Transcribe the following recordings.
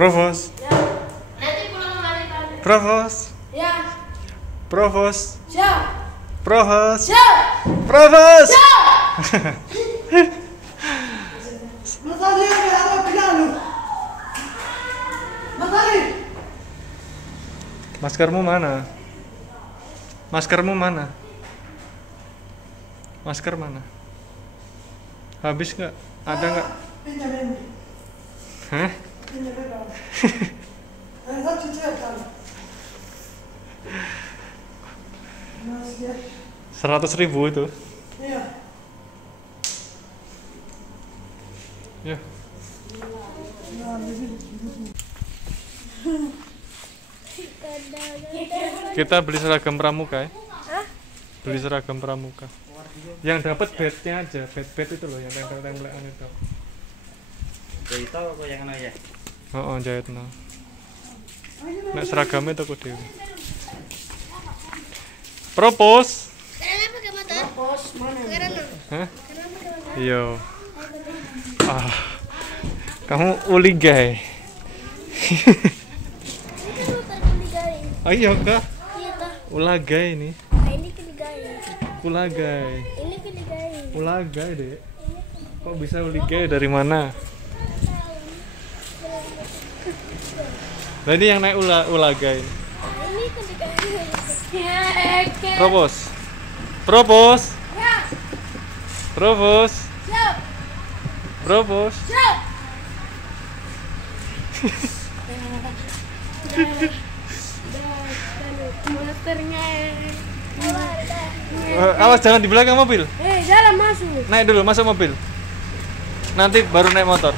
Provos. Ya. Nanti pulang balik balik. Provos. Ya. Provos. Siap. Provos. Siap. Provos. Siap. Matahari apa piano? Matahari. Maskermu mana? Maskermu mana? Masker mana? Habis nggak? Ada nggak? Pinjam ini. Hah? Pinjam ini. Saya cuci kan. Masih. 100.000 itu. Iya. Ya. Kita beli seragam pramuka ya? Beli seragam pramuka. Yang dapat bednya aja, bed itu loh, yang tempel-tempelan itu. Itu apa yang ana ya? Oh, jahit no. Nek seragamnya toko dewi. Propose. Karena pakai motor. Pos mana? Karena. Hah? Iya. Ah. Kamu uli gay. Oh iya kak. Iya toh. Ulagai ini. Ini keligai. Ulagai. Ini keligai. Ulagai deh. Kok bisa uligai dari mana? Nah ini yang naik ulagai. Ini keligai. Propos. Propos. Ya. Propos. Siap. Propos. Siap. Motornya. Awas jangan di belakang mobil. Jalan masuk. Naik dulu, masuk mobil. Nanti baru naik motor.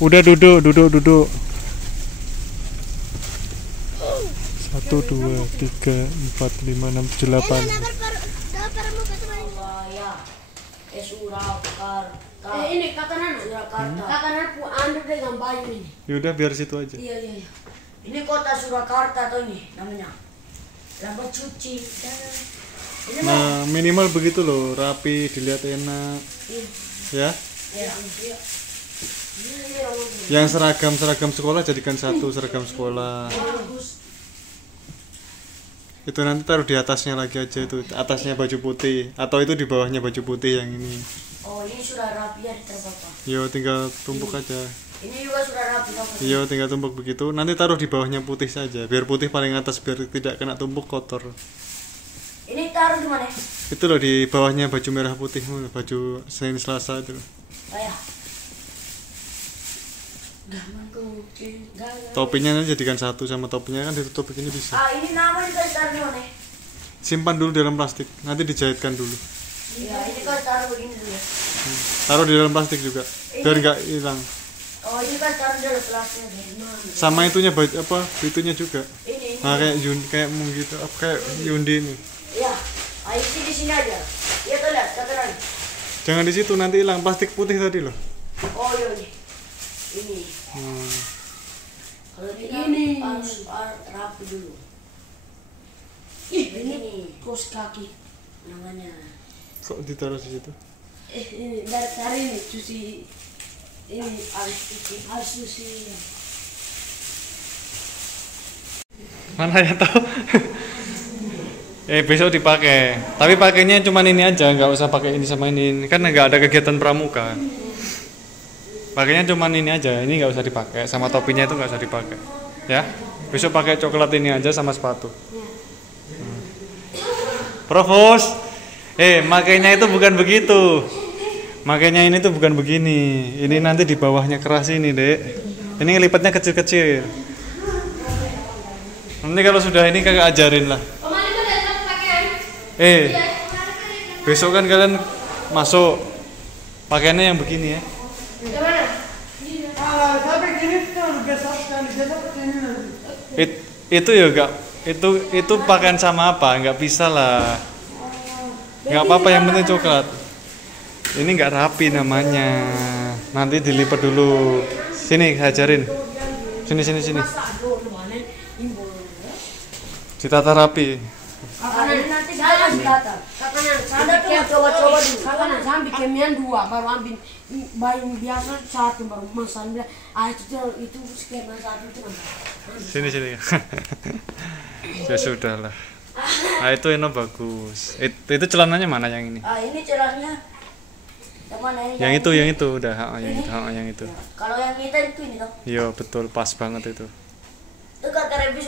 Udah duduk. 1, 2, 3, 4, 5, 6, 7, 8. Ini katanan Surakarta. Katanan pu anu dengan bayu ini. Yaudah biar situ aja. Iya. Ini kota Surakarta tuh ini namanya. Lambat cuci. Ini Nah minimal begitu loh, rapi, dilihat enak. Ya. Iya. Yang seragam sekolah jadikan satu seragam sekolah. Itu nanti taruh di atasnya lagi aja, itu atasnya baju putih atau itu di bawahnya baju putih yang ini. Oh ini sudah rapi ya terbakar. Yo tinggal tumpuk aja. Ini juga sudah rapi toh. Yo tinggal tumpuk begitu. Nanti taruh di bawahnya putih saja, biar putih paling atas biar tidak kena tumpuk kotor. Ini taruh di mana? Itu loh di bawahnya baju merah putih, baju Senin Selasa itu. Oh ya. Topinya nanti jadikan satu sama topinya kan ditutup begini bisa. Ini nama dikasih taruh di mana? Simpan dulu dalam plastik, nanti dijahitkan dulu. Iya, ini kasih taruh begini dulu ya. Taruh di dalam plastik juga, biar nggak hilang. Oh, ini kasih taruh di dalam plastik. Sama itunya apa? Itunya juga. Ini. Nah kayak gitu, apa kayak Yundi ini. Iya. Isi di sini aja. Iya tuh lihat, katakan. Jangan di situ nanti hilang plastik putih tadi loh. Oh iya. Ini. Kalau Ini. harus rapi dulu. Ini kos kaki. Namanya. Kok ditaruh di situ? Ini dari ini cuci. Ini harus cuci. Mana ya tahu? Besok dipakai. Tapi pakainya cuma ini aja, nggak usah pakai ini sama ini. Kan nggak ada kegiatan pramuka. Pakainya cuma ini aja, ini nggak usah dipakai. Sama topinya itu nggak usah dipakai. Ya, besok pakai coklat ini aja sama sepatu. Provos, makainya itu bukan begitu. Makainya ini tuh bukan begini. Ini nanti di bawahnya keras ini, Dek. Ini lipatnya kecil-kecil. Nanti kalau sudah ini kakak ajarin lah. Besok kan kalian masuk pakaiannya yang begini ya. Tapi gini tuh besar sekali. Itu ya enggak. Itu pakaian sama apa? Enggak bisa lah. Enggak apa-apa, yang penting coklat. Ini enggak rapi namanya. Nanti dilipat dulu. Sini ajarin. Sini. Ditata rapi. Nanti jangan ditata. Ada tuh coba-coba dulu. Kakak sambil kemian 2 baru ambil bayi biasa 1 baru masan bilang itu skema 1 itu namanya. Sini. Ya sudah lah. Nah itu Eno bagus. Itu celananya mana yang ini? Ini celahnya. Yang mana ini? Yang itu udah. Yang itu. Kalau yang kita itu ini toh. Iya betul, pas banget itu. Itu kakak Repi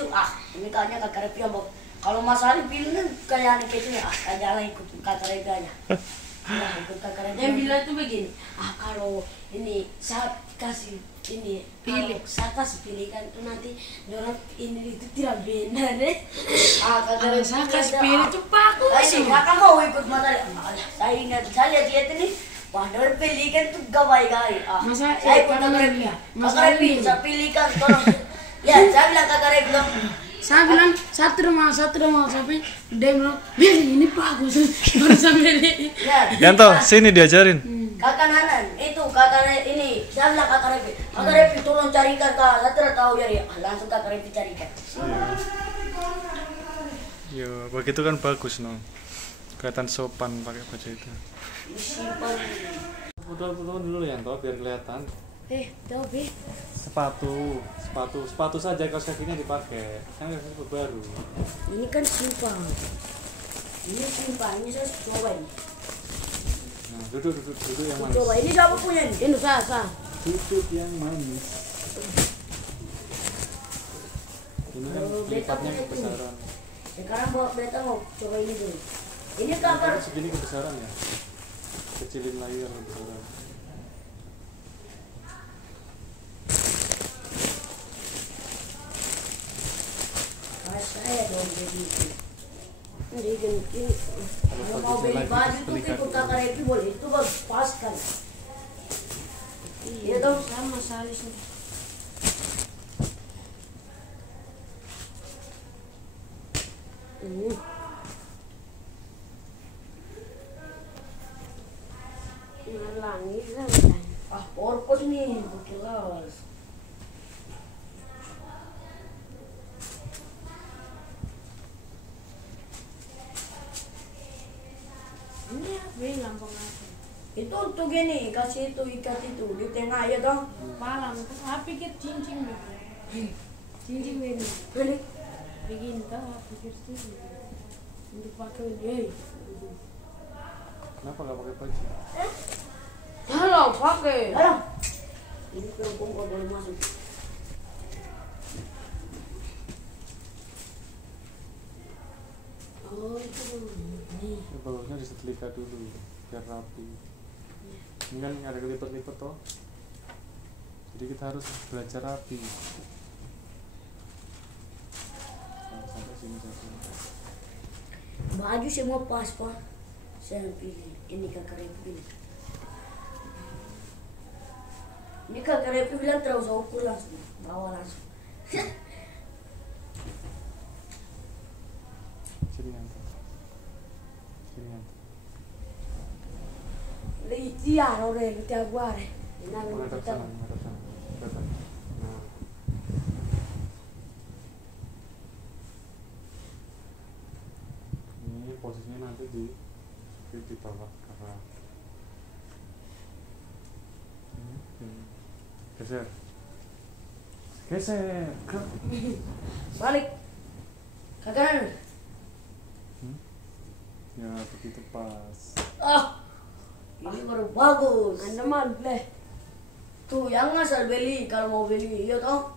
ini kayaknya kakak Repi yang kalau Mas Ali pilih kan kayak anak itu ya, kayak ikut kakak Repi aja. Ikut kakak Repi. Yang bilang itu begini, Kalau ini saya kasih ini pilih, saya kasih pilihan itu nanti orang ini itu tidak benar deh. Kakak Repi saya kasih pilih itu bagus. Ini kakak mau ikut Mas Ali. Saya ingat, saya lihat ini. Padahal pilihan itu gak baik-baik. Masa Saya ikut kakak Repi. Kakak Repi, saya pilihkan tolong. Ya, saya bilang kakak Repi dong. Saya bilang satu rumah sampai dia bilang ini bagus baru sampai ini. Ya, Yanto, sini diajarin. kakak Nanan, itu kakak ini, saya bilang kakak Repi. Kakak Repi tolong carikan kak, saya tidak tahu jadi. Langsung kakak Repi carikan. Yo, begitu kan bagus no. Kelihatan sopan pakai baju itu. Simpan. Foto dulu Yanto biar kelihatan. Tapi Sepatu saja, kaos kakinya dipakai. Kan kaos baru. ini kan simpan. Ini simpan, ini saya coba ini. Nah, duduk yang manis. Coba ini siapa punya ini? Ini saya. Duduk yang manis. Ini kan lipatnya kebesaran. Sekarang bawa beta mau coba ini dulu. Ini Ini kakak. segini kebesaran ya. Kecilin lagi yang kebesaran. Saya dong jadi ini mau beli baju tuh ikut kakak Repi boleh, itu bagus pas kan. Iya dong. Sama Salis. Langit kan. Porpos nih, kelas. Ini apa ini lambang apa? Itu untuk gini, kasih itu ikat itu di tengah ya dong. Malam itu pikir cincin begini. Cincin begini. Beli. Begini tahu pikir itu untuk pakai dia. Kenapa nggak pakai baju? Halo, pakai. Ayo. Ini kerupuk nggak boleh masuk. Oh itu nih. Ya, bagusnya disetrika dulu biar rapi. Ini kan ada kelipet-lipet toh. Jadi kita harus belajar rapi. Sampai sini saja. Baju semua pas pak. Saya pilih. Ini kakak Repi. Ini kakak Repi bilang terus ukur langsung, bawa langsung. Sini nanti. Sini nanti. Iya, ora ti aguare. Menghadap sana, menghadap sana. Kelihatan. Nah. posisinya nanti di bawah karena geser Balik. Ke kanan. ya begitu pas. Ini baru bagus. Anda mah bleh. Tuh yang asal beli kalau mau beli, iya toh.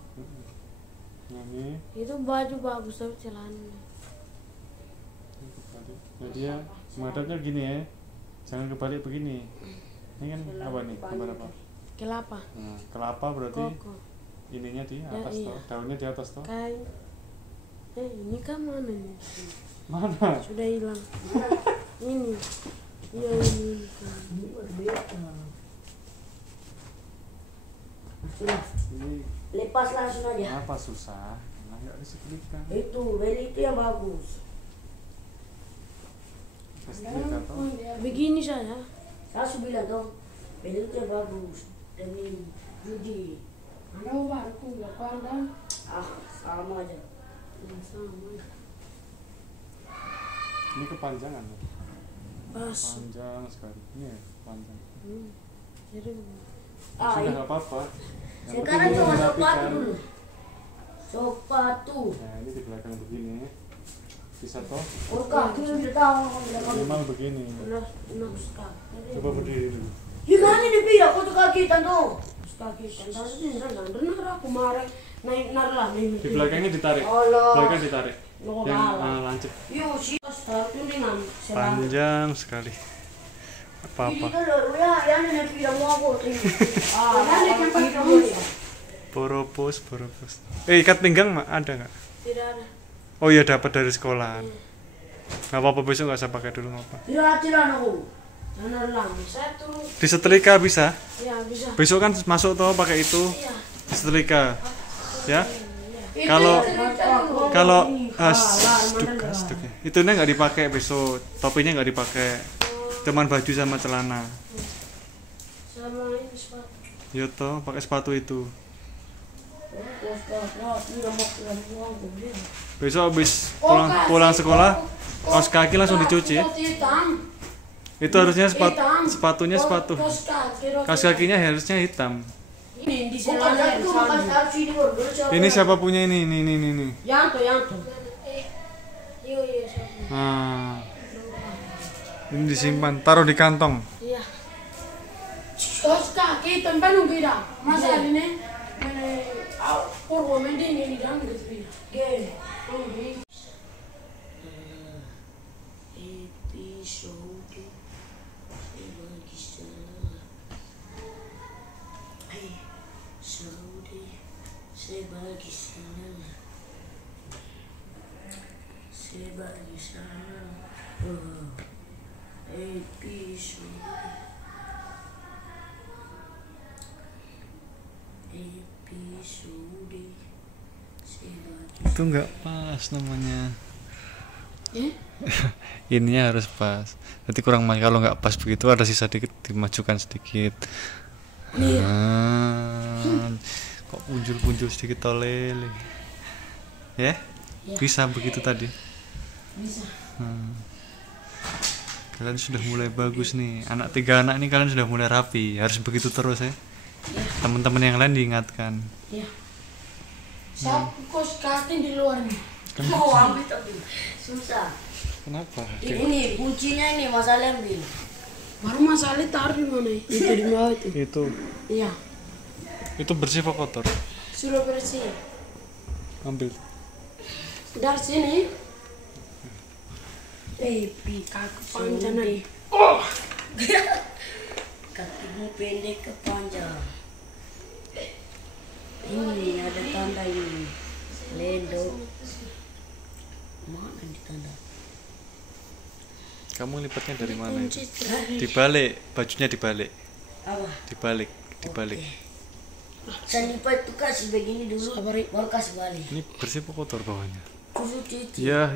Ini Itu baju bagus tapi celana. nah dia menghadapnya gini ya, jangan kebalik begini. Ini kan apa nih, gambar apa? Kelapa. Nah, kelapa berarti Koko. ininya di atas iya. toh, daunnya di atas toh. Kayak ini kan mana nih? Mana? Sudah hilang. Ini. Iya ini kan. Sudah, Ini lepas langsung aja. apa susah? Nah, nggak disetrika. Itu beli itu yang bagus. Setrika toh. Begini saya. Saya bilang toh, beli itu yang bagus demi judi. Anda baru nggak pandang. Sama aja. Sama. Ini kepanjangan ya. Pas. Panjang sekali. Ini ya, panjang. Jadi Sudah ini. nggak apa-apa. Yang Sekarang penting coba dirapikan. sepatu dulu. Sepatu. Nah, ini di belakang begini. Bisa toh? Kaki udah tahu. Memang begini. udah sekali. Coba berdiri dulu. Gimana nih Pira? Kau tuh kaki tanto. Kaki tentang itu benar aku marah naik narlah nih. Di belakangnya ditarik. Allah. Belakang ditarik. Lo Yang kalah. lancip. Yuk sih. Satu dengan Panjang sekali. Ini Apa-apa. kan ya, yang nih Pira mau aku. Ada yang pakai Boropos. Ikat pinggang mah ada nggak? tidak ada. Oh iya dapat dari sekolahan. Nggak apa-apa, besok nggak usah pakai dulu nggak apa. Tidak aku. Jangan lama. Saya turun. Disetrika bisa. Ya bisa. Besok kan masuk toh pakai itu. Iya. Disetrika. Ya. Itu Kalau cerita. kalau stuk ya. Itu nggak dipakai besok. Topinya nggak dipakai. Cuman baju sama celana. Sama ini sepatu. Yo toh pakai sepatu itu. Besok habis pulang sekolah, kaos kaki langsung dicuci. Itu harusnya sepatunya sepatu. Kaos kakinya harusnya hitam. Ini di Bukan sana itu makan kaki ini baru Ini siapa punya ini? Ini. Yanto. Iya siapa? Nah. Ini disimpan, taruh di kantong. Iya. Kaos kaki tempat nunggu dah. Masa ini purwo mending ini dalam gitu ya. Gini. Sebagi sana Itu nggak pas namanya. Eh? Ininya harus pas. Nanti kurang kalau nggak pas begitu ada sisa dikit dimajukan sedikit. Kok punjul sedikit tolele. Ya? Bisa begitu tadi. Bisa. Kalian sudah mulai bagus nih. Anak 3 anak nih kalian sudah mulai rapi. Harus begitu terus ya. Teman-teman yang lain diingatkan. Iya. Saya kaos kaki di luar nih. mau ambil tapi susah. Kenapa? Ini kuncinya ini masalah ambil. Baru masalah taruh di mana? Itu di bawah itu. Itu Iya. bersih apa kotor? Sudah bersih. Ambil. Dari sini. Pi Kaki panjang nih. kakimu pendek ke panjang. Ini ada tanda ini. Lendo. Mana di tanda? Kamu lipatnya dari mana itu? Dibalik, bajunya dibalik. Apa? Dibalik. Saya lipat itu kasih begini dulu, baru kasih balik. Ini bersih apa kotor bawahnya? Susu cuci. Ya,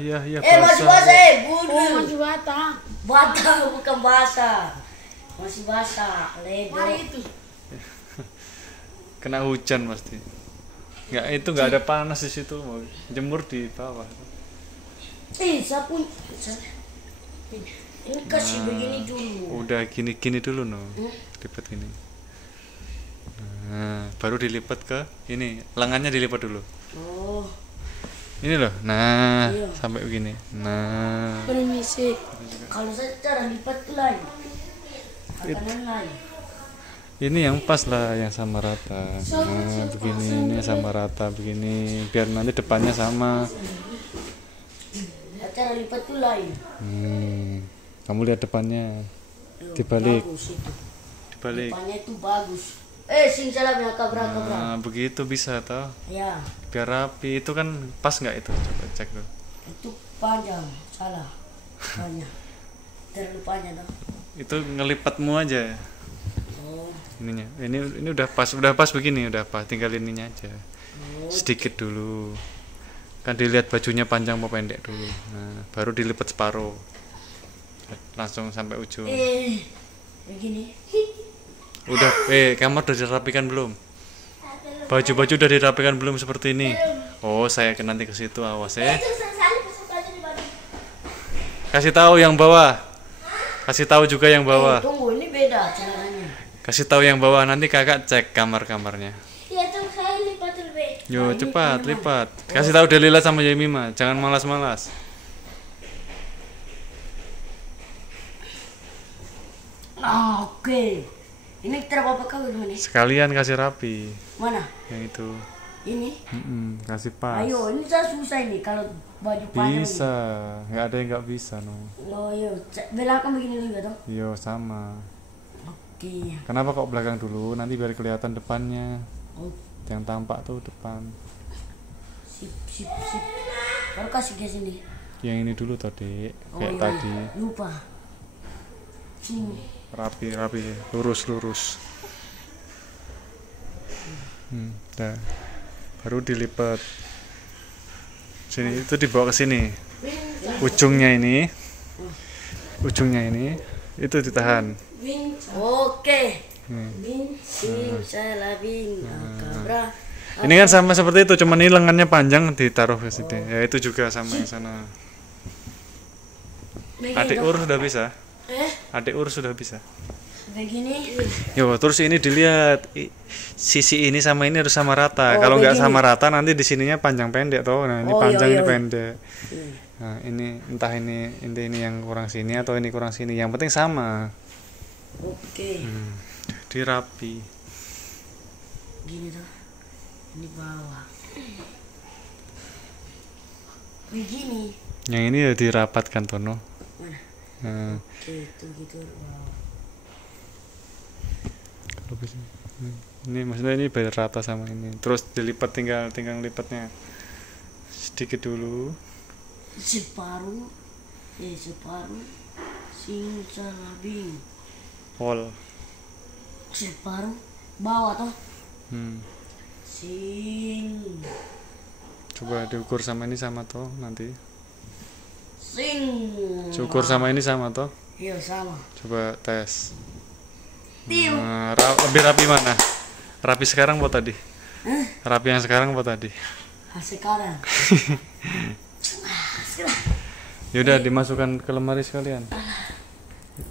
Masih basah budu. Oh, masih bata. Bata bukan basah. Masih basah. Ledo. Mari itu. Kena hujan pasti. Itu nggak ada panas di situ, mau jemur di bawah. Sapu. Ini kasih begini dulu. Udah gini dulu no. Lipat ini. Nah, baru dilipat ke ini, lengannya dilipat dulu. Oh. Ini loh. Nah, Iya. sampai begini. Nah. Permisi. Kalau saya cara lipat tuh lain. Makanan lain. Ini yang pas lah, yang sama rata. Nah, begini, ini sama rata begini, biar nanti depannya sama. Cara lipat tuh lain. Kamu lihat depannya, Tuh, dibalik, bagus itu. dibalik. Depannya itu bagus. Sing salah ya kabrak. Nah, begitu bisa toh, Ya, biar rapi. Itu kan pas nggak itu? Coba cek dulu. itu panjang, salah. Panjang. Terlalu panjang toh. Itu ngelipatmu aja. Oh. Ininya, ini udah pas begini, udah pas. Tinggal ininya aja, sedikit dulu. Kan dilihat bajunya panjang apa pendek dulu. Nah, baru dilipat separuh. Langsung sampai ujung. Begini. Udah, kamar udah dirapikan belum? Baju-baju udah dirapikan belum seperti ini? Oh, saya nanti ke situ, awas ya. Kasih tahu yang bawah. Kasih tahu juga yang bawah. Tunggu, ini beda caranya. Kasih tahu yang bawah, nanti kakak cek kamar-kamarnya. Ya tuh saya lipat lebih. Yo, cepat, lipat. Kasih tahu Delila sama Yemima, jangan malas-malas. Oke. Ini terapa kau gimana? Sekalian kasih rapi. Mana? Yang itu. Ini? Kasih pas. Ayo, ini saya susah ini kalau baju panjang. Bisa, nggak ada yang nggak bisa no. Oh, iya. Belakang begini juga toh? Yo, sama. Oke. Kenapa kok belakang dulu? Nanti biar kelihatan depannya. Oh, Yang tampak tuh depan. sip. Baru kasih ke sini. Yang ini dulu tadi, Oh, kayak iya, tadi. iya. Lupa. Sini. Rapi, lurus. Dah. Baru dilipat. Sini itu dibawa ke sini. Ujungnya ini itu ditahan. Oke. Hmm. Sing salah bing kabra. Ini kan sama seperti itu, cuman ini lengannya panjang ditaruh ke sini. Ya itu juga sama yang sana. Adik urus sudah bisa. Adik urus sudah bisa. Begini. Yo, terus ini dilihat sisi ini sama ini harus sama rata. Kalau nggak begini. sama rata nanti di sininya panjang pendek toh. Nah, ini Oh, panjang iya, ini iya. pendek. Nah, ini entah ini yang kurang sini atau ini kurang sini. Yang penting sama. Oke. Jadi rapi. Gini tuh. Ini bawah. Begini. Yang ini ya dirapatkan tono. Mana? Nah, Oke, itu gitu. Wow. kalau bisa. Ini maksudnya ini biar rata sama ini. Terus dilipat tinggal lipatnya sedikit dulu. Separuh. Sing salah bing. Pol. Separuh bawah toh. Sing. Coba diukur sama ini sama toh nanti. Sing. Diukur sama ini sama toh. Iya sama. Coba tes. Tiu. Nah, lebih rapi mana? Rapi sekarang apa tadi? Rapi yang sekarang apa tadi? Sekarang. Yaudah dimasukkan ke lemari sekalian.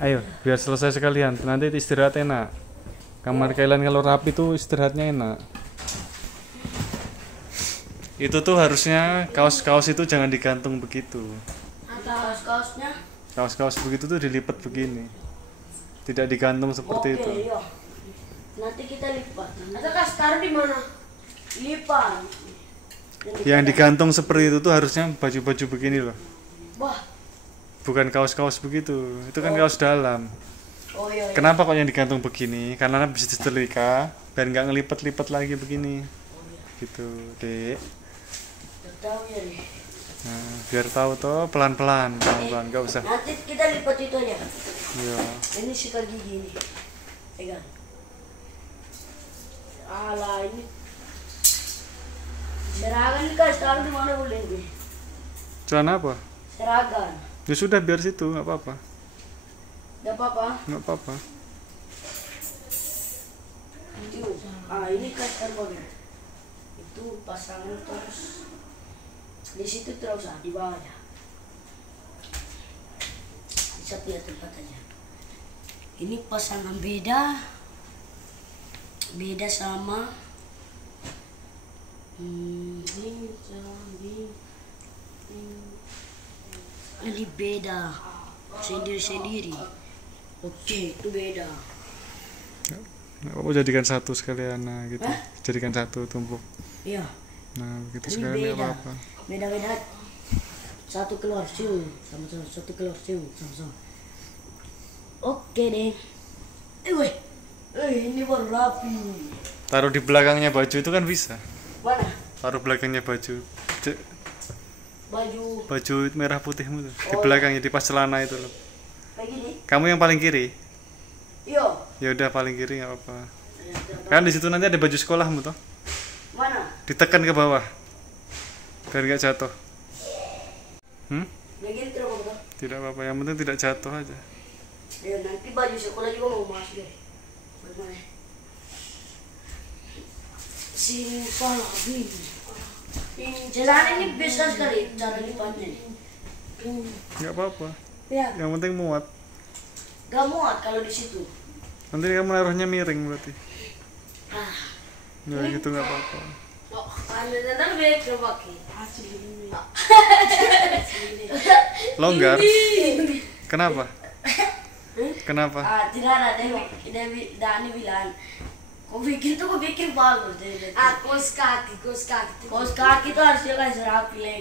Ayo, biar selesai sekalian. Nanti istirahat enak. Kamar kalian kalau rapi tuh istirahatnya enak. Itu tuh harusnya kaos-kaos itu jangan digantung begitu. Kaos-kaosnya. Kaos-kaos begitu tuh dilipat begini. Tidak digantung seperti itu. Iya. Nanti kita lipat. Atau kas taruh di mana? Lipat. Yang digantung seperti itu tuh harusnya baju-baju begini loh. Wah. Bukan kaos-kaos begitu. Itu kan kaos dalam. Oh iya. Kenapa kok yang digantung begini? Karena bisa disetrika biar nggak ngelipat-lipat lagi begini. Gitu, Dek. Tahu ya nih. Nah, biar tahu toh pelan-pelan, nggak usah. Nanti kita lipat itu aja. Iya. Ini sikat gigi ini. Pegang. Alah ini. Seragan ini kas taruh di mana boleh nih? Celana apa? Seragan. Ya sudah biar situ, nggak apa-apa. Gak apa-apa. Nggak apa-apa. Ini kas taruh. Itu pasangan terus. Di situ terus di bawahnya. satu ya tempat aja. Ini pasangan beda sama ini beda sendiri. Oke, itu beda. Nggak apa-apa, jadikan satu sekalian, nah gitu. Jadikan satu tumpuk. Iya. Nah begitu Ini sekalian nggak beda. apa-apa. Beda-beda. Satu keluar sama-sama. Satu keluar sama-sama. Oke deh. Ini baru rapi. Taruh di belakangnya baju itu kan bisa. Mana? Taruh belakangnya baju. Baju Merah putihmu tuh. Di belakangnya, di pas celana itu loh. kayak gini. Kamu yang paling kiri. Yo. Ya udah paling kiri nggak apa-apa. Kan di situ nanti ada baju sekolahmu toh. Mana? Ditekan ke bawah. Biar nggak jatuh. Kayak gini terus apa? Tidak apa-apa, yang penting tidak jatuh aja. Ya nanti baju sekolah juga mau masuk deh. Bagaimana? Simpel lagi. Celana ini bisa sekali cara lipatnya. Nggak apa-apa. Ya, Yang penting muat. gak muat kalau di situ. Nanti kamu naruhnya miring berarti. Ah, Ya gitu nggak apa-apa. dan beker pakai. Longgar. Kenapa? Kenapa? Tidak ada Dani bilang. Kau pikir bagus deh. Kos kaki. Kos kaki itu harusnya kasih rapi.